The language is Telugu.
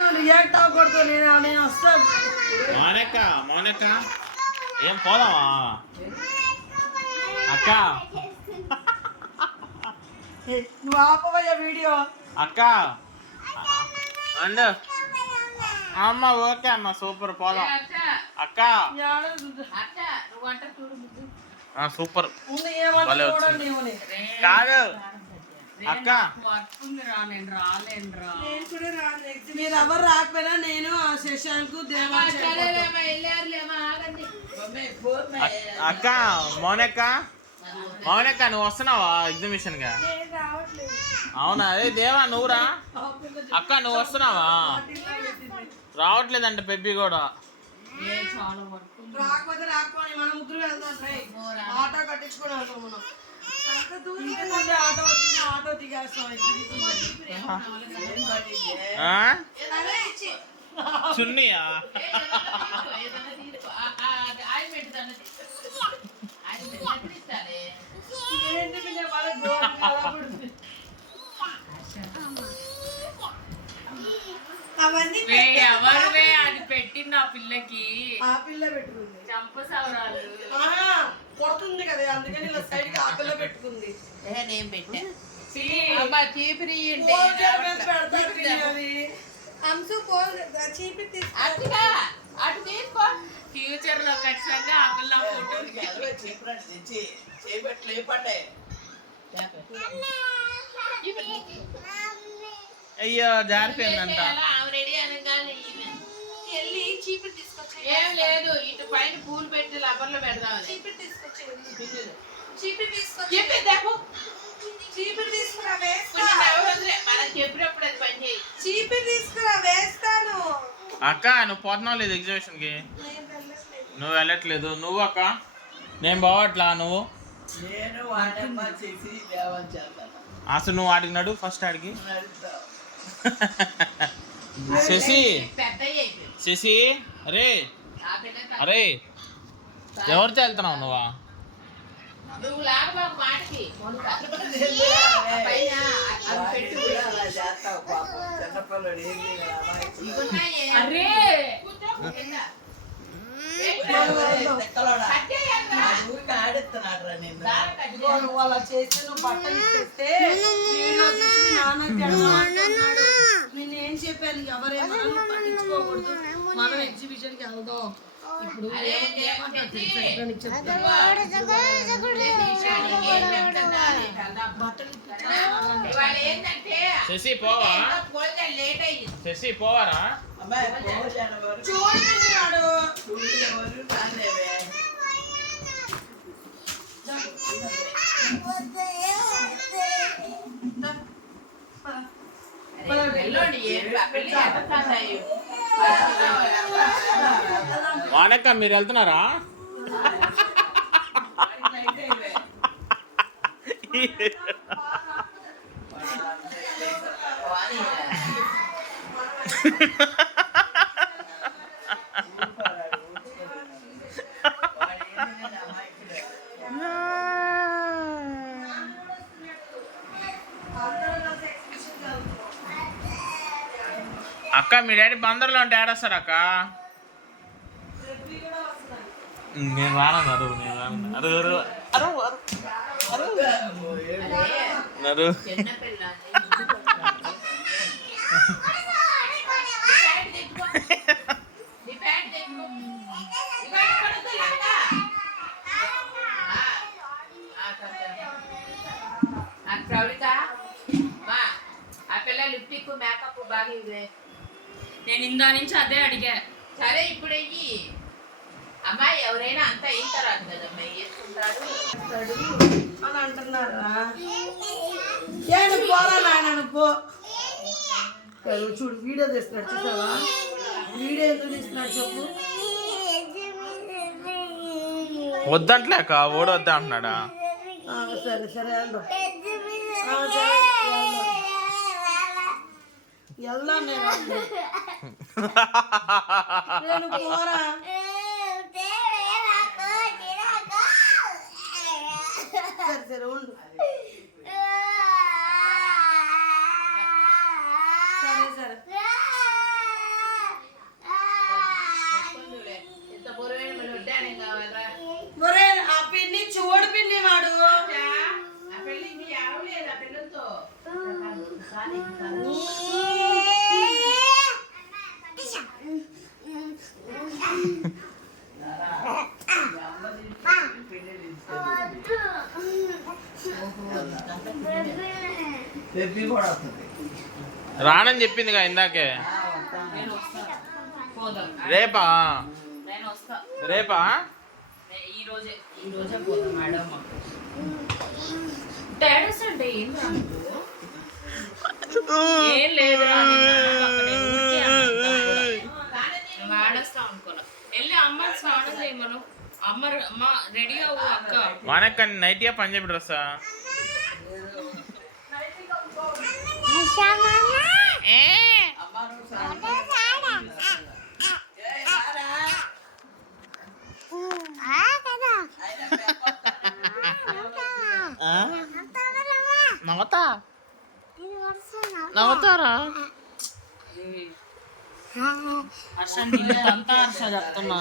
మౌనిక ఏం పోదామా అక్క? నువ్వు ఆపవయ్యా వీడియో. అక్క అండ్ అమ్మ ఓకే అమ్మ సూపర్ పోదాం అక్క. సూపర్ కాదు అక్క. మీరు ఎవరు రాకపోయినా నేను శశాంకు దేవా అక్క. మౌనిక నువ్వు వస్తున్నావా ఎగ్జిబిషన్ గా? అవునా? అదే దేవా నువ్వురా. అక్క నువ్వు వస్తున్నావా? రావట్లేదంట పెబ్బి కూడా. రాకపోతే రాకపోయి మనం ముగ్గురు వెళ్దాం. ఆటో కట్టించుకొని వెళ్తాం మనం. ఆటో వస్తుంది, ఆటో దిగేస్తాం. చున్నీయా? ఎవరువే అది పెట్టింది ఆ పిల్లకి? ఆ పిల్ల పెట్టుకుంది. చంప సవరాలు కొడుతుంది కదా, అందుకని ఇలా సైడ్ కి ఆ పిల్ల పెట్టుకుంది. నేను పెట్టా ఫ్యూచర్ లో ఖచ్చితంగా ఆ పిల్ల ఫోటో అయ్యో జారిపోయిందంట. ఏం లేదు, ఇటు పైన పూలు పెట్టి లబ్బర్లో పెడదాం. అక్క నువ్వు పోతున్నావు లేదు ఎగ్జిబిషన్ కి? నువ్వు వెళ్ళట్లేదు. నువ్వు అక్క? నేను పోవట్లా. నువ్వు అసలు నువ్వు ఆడికి నడు ఫస్ట్. ఆడికి శశి అరే అరే ఎవరితో వెళ్తున్నావు నువ్వా? వాళ్ళ చేస్తే నువ్వు బట్టలు ఇస్తే నేనేం చెప్పాను, ఎవరేమన్నా పట్టించుకోకూడదు, మనం ఎగ్జిబిషన్ కి వెళ్దాం. ఇప్పుడు శశి పోవా? శశి పోవారా? చూడండి వానక్క మీరు వెళ్తున్నారా? అక్క మీ డాడీ బందర్లో ఉంటే ఏడొస్తారు అక్క? నేను రానన్నారు. లిప్టిక్ మేకప్ బాగా ఇవే. నేను ఇందా నుంచి అదే అడిగా. సరే ఇప్పుడు అయ్యి అమ్మాయి ఎవరైనా అంత అయిన తర్వాత కదమ్మా వేసుకుంటారు అని అంటున్నారా? పోరా నాయన పో. చూడు వీడియో తీస్తున్నాడు, చూసావా? వీడియో ఎందుకు తీస్తున్నాడు చెప్పు. వద్దంట్లేక ఓడి వద్దా అంటున్నాడా? సరే సరే వెళ్దాం. వెళ్దాం నేను పోరా. సరే సరే ఉండు. సరే సరే బేబీ కూడా వస్తుంది. రానని చెప్పిందిగా ఇందాకే. నేను వస్తా. పోదాం. రేపా? నేను వస్తా. రేపా? ఈ రోజే పోదాం మేడం. డాడీస్ అంటే ఏం రాదు. ఏం లేదురా వాడేస్తా అనుకోలే. వెళ్ళి అమ్మ స్నానం చేయమను. అమ్మ రెడీ అవ్వు అక్క. మనక్క నైట్గా పంజాబీ డ్రెస్సా? నవ్వుతారా? హర్ష నిన్నంతా హర్ష చెప్తున్నా.